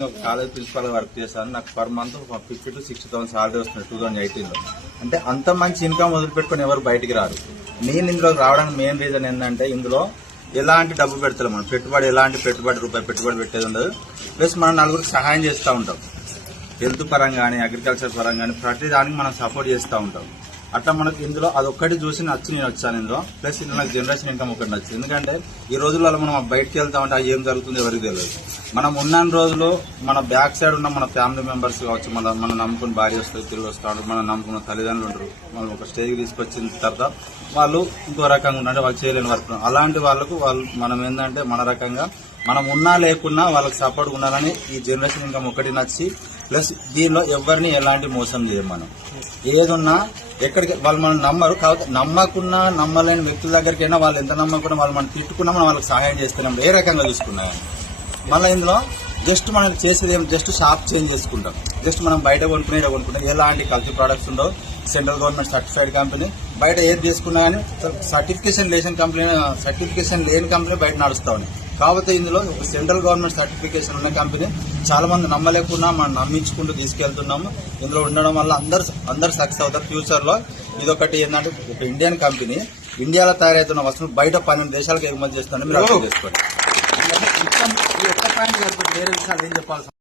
College principal work చేశాను. నాకు per month 50,000 to 60,000 salary వస్తుంది 2018లో. అంటే అంత మంచి ఇన్కమ్ వదిలిపెట్టుకుని ఎవరు బయటికి రారు. నేను ఇందులో రావడానికి మెయిన్ రీజన్ ఏంటంటే ఇందులో ఎలాంటి డబ్బు పెడతాం, మనం పెట్టుబడి ఎలాంటి రూపాయి పెట్టుబడి పెట్టేది ఉండదు. ప్లస్ మనం నలుగురికి సహాయం చేస్తూ ఉంటాం. హెల్త్ పరంగా కానీ అగ్రికల్చర్ పరంగా కానీ ప్రతి దానికి మనం సపోర్ట్ చేస్తూ ఉంటాం. అట్లా మనకు ఇందులో అదొక్కటి చూసి నచ్చి నేను వచ్చాను ఇందులో. ప్లస్ ఇందులో నాకు జనరేషన్ ఇన్కమ్ ఒకటి నచ్చింది. ఎందుకంటే ఈ రోజులలో మనం బయటకు వెళ్తా ఉంటే ఏం జరుగుతుందో ఎవరికి తెలియదు. మనం ఉన్న రోజులు మన బ్యాక్ సైడ్ ఉన్న మన ఫ్యామిలీ మెంబర్స్ కావచ్చు, మన నమ్ముకున్న భార్య వస్తుంది, తిరిగి వస్తాడు, మనం నమ్ముకున్న తల్లిదండ్రులు ఉంటారు. మనం ఒక స్టేజ్కి తీసుకొచ్చిన తర్వాత వాళ్ళు ఇంకో రకంగా ఉంటే వాళ్ళు చేయలేని వర్క్. అలాంటి వాళ్ళకు మనం ఏంటంటే మన రకంగా మనం ఉన్నా లేకున్నా వాళ్ళకి సపోర్ట్ ఉండాలని ఈ జనరేషన్ ఇన్కమ్ ఒకటి నచ్చి, ప్లస్ దీనిలో ఎవరిని ఎలాంటి మోసం చేయం. మనం ఏదున్నా ఎక్కడికి వాళ్ళు మనం నమ్మరు, కాబట్టి నమ్మకున్నా నమ్మలేని వ్యక్తుల దగ్గరికైనా వాళ్ళు ఎంత నమ్మకున్నా వాళ్ళు మనం తిట్టుకున్నా మనం వాళ్ళకి సహాయం చేస్తున్నాం. ఏ రకంగా చూసుకున్నాం. మళ్ళీ ఇందులో జస్ట్ మనం చేసేది ఏం, జస్ట్ షాప్ చేంజ్ చేసుకుంటాం. జస్ట్ మనం బయట కొనుక్కునే ఎలాంటి కల్తీ ప్రొడక్ట్స్ ఉండవు. Central government certified company. బయట ఏది చేసుకున్నా కానీ సర్టిఫికేషన్ లేని కంపెనీ బయట నడుస్తా ఉన్నాయి. కాకపోతే ఇందులో సెంట్రల్ గవర్నమెంట్ సర్టిఫికేషన్ ఉన్న కంపెనీ చాలా మంది నమ్మలేకున్నా మనం నమ్మించుకుంటూ తీసుకెళ్తున్నాము. ఇందులో ఉండడం వల్ల అందరు సక్సెస్ అవుతారు. ఫ్యూచర్ లో ఇదొకటి ఏంటంటే ఒక ఇండియన్ కంపెనీ ఇండియాలో తయారవుతున్న వస్తువులు బయట 12 దేశాలకు ఎగుమతి చేస్తుందని మీరు అర్థం చేసుకోండి. ఈ ఒక్క పాయింట్ వేరే విషయాలు ఏం చెప్పాల్సి